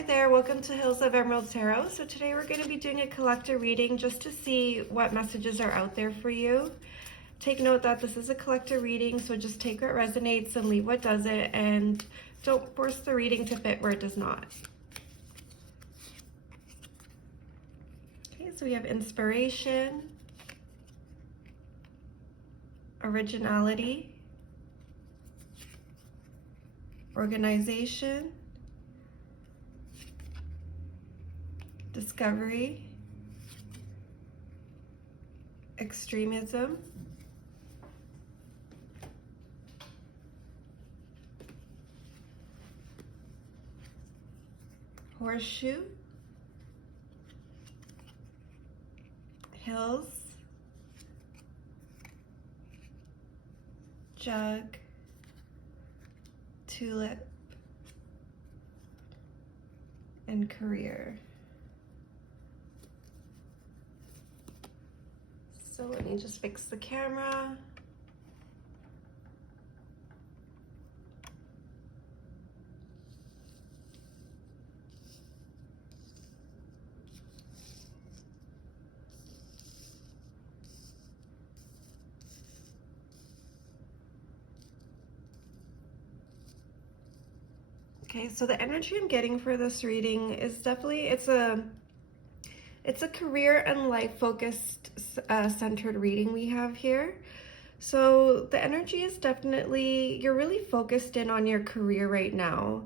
Hi there, welcome to Hills of Emerald Tarot. So today we're going to be doing a collective reading just to see what messages are out there for you. Take note that this is a collective reading, so just take what resonates and leave what doesn't, and don't force the reading to fit where it does not. Okay, so we have inspiration, originality, organization, discovery, extremism, horseshoe, hills, jug, tulip, and career. So let me just fix the camera. Okay, so the energy I'm getting for this reading is definitely, it's a career and life focused centered reading we have here. So the energy is definitely, you're really focused in on your career right now.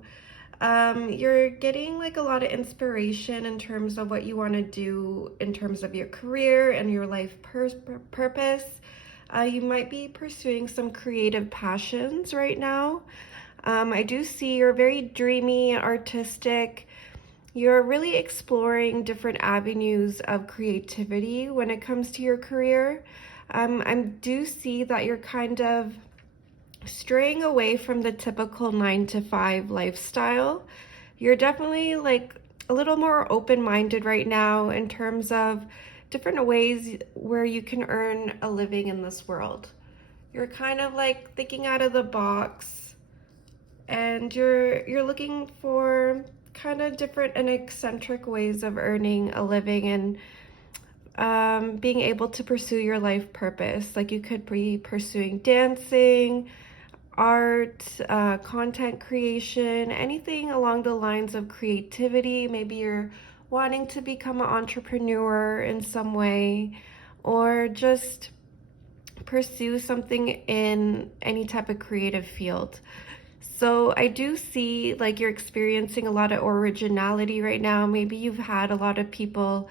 You're getting like a lot of inspiration in terms of what you want to do in terms of your career and your life purpose. You might be pursuing some creative passions right now. I do see you're very dreamy, artistic. You're really exploring different avenues of creativity when it comes to your career. I do see that you're kind of straying away from the typical 9-to-5 lifestyle. You're definitely like a little more open-minded right now in terms of different ways where you can earn a living in this world. You're kind of like thinking out of the box, and you're looking for kind of different and eccentric ways of earning a living and being able to pursue your life purpose. Like you could be pursuing dancing, art, content creation, anything along the lines of creativity. Maybe you're wanting to become an entrepreneur in some way, or just pursue something in any type of creative field. So I do see like you're experiencing a lot of originality right now. Maybe you've had a lot of people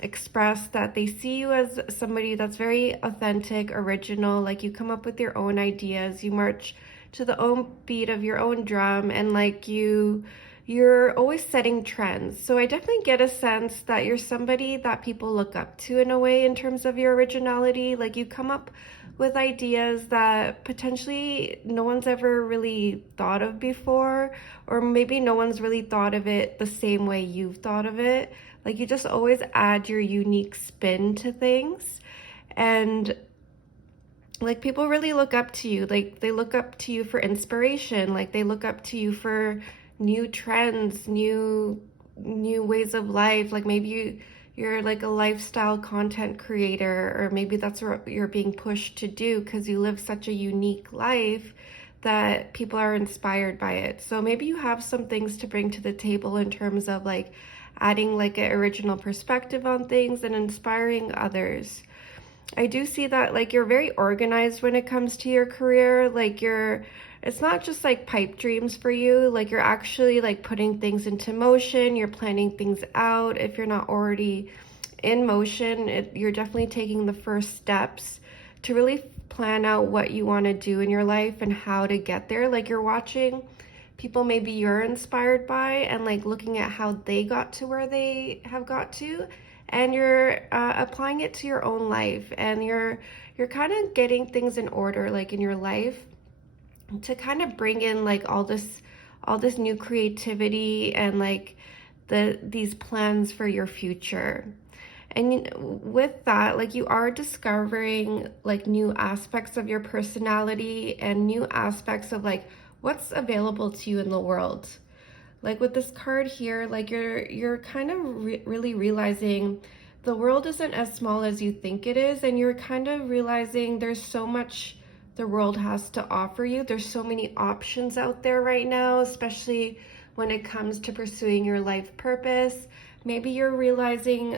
express that they see you as somebody that's very authentic, original, like you come up with your own ideas, you march to the own beat of your own drum, and like you're always setting trends. So I definitely get a sense that you're somebody that people look up to in a way in terms of your originality. Like you come up with ideas that potentially no one's ever really thought of before, or maybe no one's really thought of it the same way you've thought of it. Like you just always add your unique spin to things, and like people really look up to you. Like they look up to you for inspiration. Like they look up to you for new trends, new ways of life. Like maybe you're like a lifestyle content creator, or maybe that's what you're being pushed to do because you live such a unique life that people are inspired by it. So maybe you have some things to bring to the table in terms of like adding like an original perspective on things and inspiring others. I do see that like you're very organized when it comes to your career. Like it's not just like pipe dreams for you. Like you're actually like putting things into motion. You're planning things out. If you're not already in motion, you're definitely taking the first steps to really plan out what you want to do in your life and how to get there. Like you're watching people maybe you're inspired by and like looking at how they got to where they have got to, and you're applying it to your own life, and you're kind of getting things in order like in your life to kind of bring in like all this new creativity and like these plans for your future. And with that, like you are discovering like new aspects of your personality and new aspects of like what's available to you in the world. Like with this card here, like you're kind of really realizing the world isn't as small as you think it is, and you're kind of realizing there's so much the world has to offer you. There's so many options out there right now, especially when it comes to pursuing your life purpose. Maybe you're realizing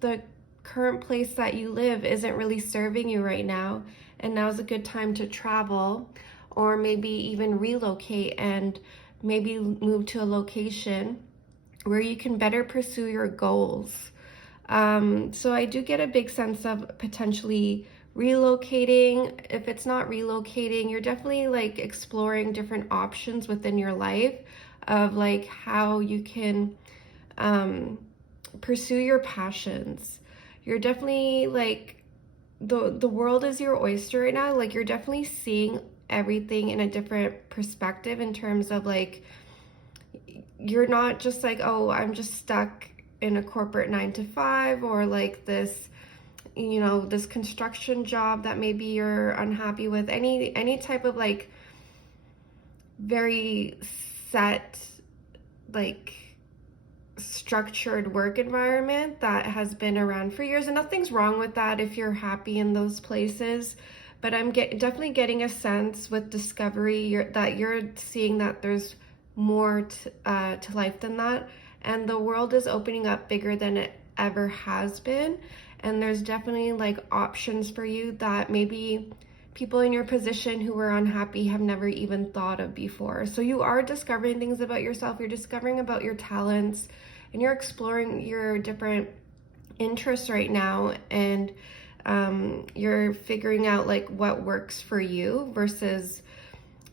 the current place that you live isn't really serving you right now, and now's a good time to travel, or maybe even relocate and maybe move to a location where you can better pursue your goals. So I do get a big sense of potentially relocating. If it's not relocating, you're definitely like exploring different options within your life of like how you can pursue your passions. You're definitely like the world is your oyster right now. Like you're definitely seeing everything in a different perspective in terms of like you're not just like, oh, I'm just stuck in a corporate 9 to 5, or like this, you know, this construction job that maybe you're unhappy with. Any type of like very set, like structured work environment that has been around for years, and nothing's wrong with that if you're happy in those places. But I'm definitely getting a sense with discovery that you're seeing that there's more to life than that, and the world is opening up bigger than it ever has been, and there's definitely like options for you that maybe people in your position who were unhappy have never even thought of before. So you are discovering things about yourself, you're discovering about your talents, and you're exploring your different interests right now, and you're figuring out like what works for you versus,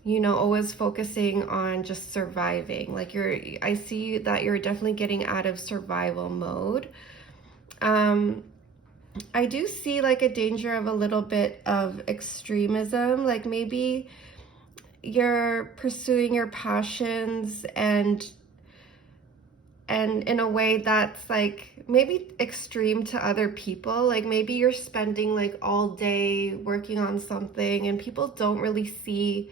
you know, always focusing on just surviving. Like I see that you're definitely getting out of survival mode. I do see like a danger of a little bit of extremism. Like maybe you're pursuing your passions and in a way that's like maybe extreme to other people. Like maybe you're spending like all day working on something and people don't really see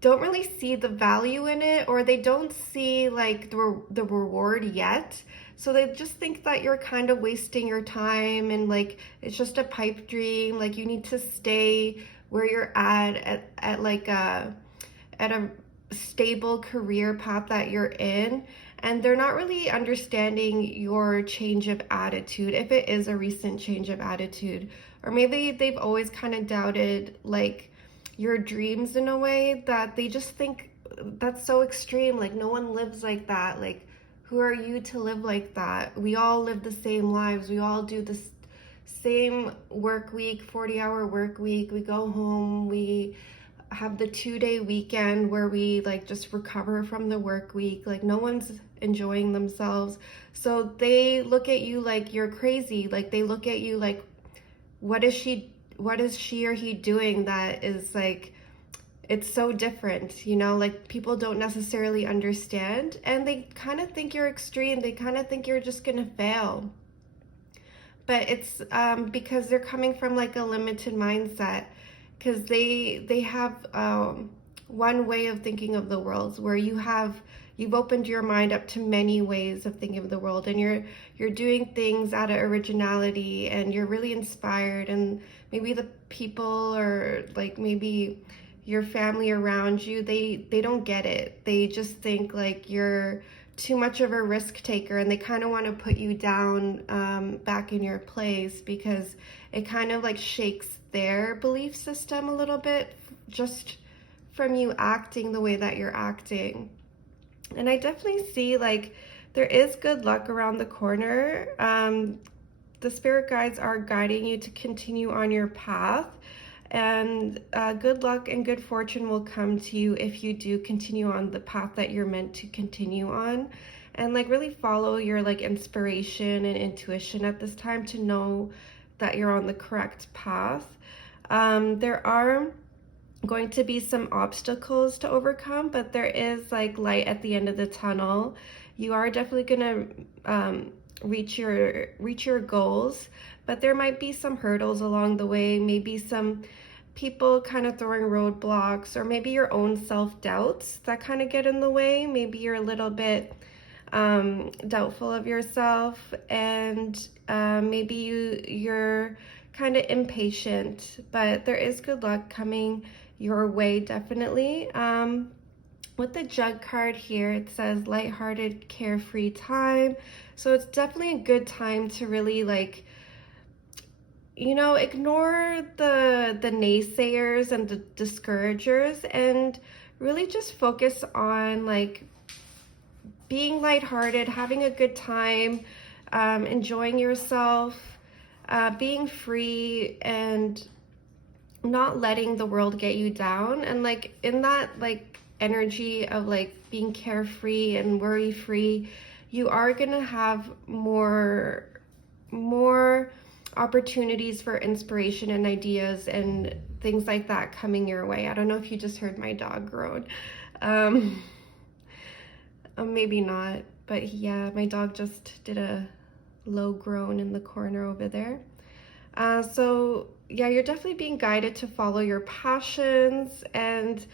the value in it, or they don't see like the reward yet. So they just think that you're kind of wasting your time and like it's just a pipe dream. Like you need to stay where you're at like at a stable career path that you're in, and they're not really understanding your change of attitude, if it is a recent change of attitude, or maybe they've always kind of doubted like your dreams in a way that they just think that's so extreme. Like no one lives like that. Like who are you to live like that? We all live the same lives. We all do this same work week, 40-hour work week. We go home, we have the 2-day weekend where we like just recover from the work week. Like no one's enjoying themselves. So they look at you like you're crazy. Like they look at you like, what is she or he doing that is like, it's so different, you know? Like people don't necessarily understand, and they kind of think you're extreme. They kind of think you're just gonna fail, but it's because they're coming from like a limited mindset, because they have one way of thinking of the world, where you've opened your mind up to many ways of thinking of the world, and you're doing things out of originality, and you're really inspired, and maybe the people or like maybe your family around you, they don't get it. They just think like you're too much of a risk taker, and they kind of want to put you down back in your place, because it kind of like shakes their belief system a little bit just from you acting the way that you're acting. And I definitely see like there is good luck around the corner. The spirit guides are guiding you to continue on your path, and good luck and good fortune will come to you if you do continue on the path that you're meant to continue on, and like really follow your like inspiration and intuition at this time to know that you're on the correct path. There are going to be some obstacles to overcome, but there is like light at the end of the tunnel. You are definitely gonna reach your goals, but there might be some hurdles along the way, maybe some people kind of throwing roadblocks, or maybe your own self-doubts that kind of get in the way. Maybe you're a little bit doubtful of yourself, and maybe you're kind of impatient, but there is good luck coming your way, definitely. With the jug card here, it says lighthearted, carefree time. So it's definitely a good time to really ignore the naysayers and the discouragers, and really just focus on being lighthearted, having a good time, enjoying yourself, being free, and not letting the world get you down. And in that energy of being carefree and worry free, you are gonna have more opportunities for inspiration and ideas and things like that coming your way. I don't know if you just heard my dog groan. Maybe not, but yeah, my dog just did a low groan in the corner over there. So yeah, you're definitely being guided to follow your passions, and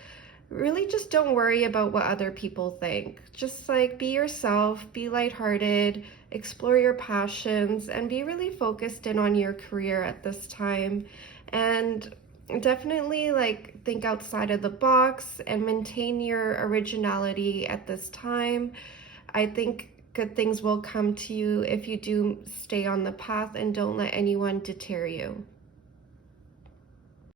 really just don't worry about what other people think. Just be yourself, be lighthearted, explore your passions, and be really focused in on your career at this time. And definitely think outside of the box and maintain your originality at this time. I think good things will come to you if you do stay on the path and don't let anyone deter you.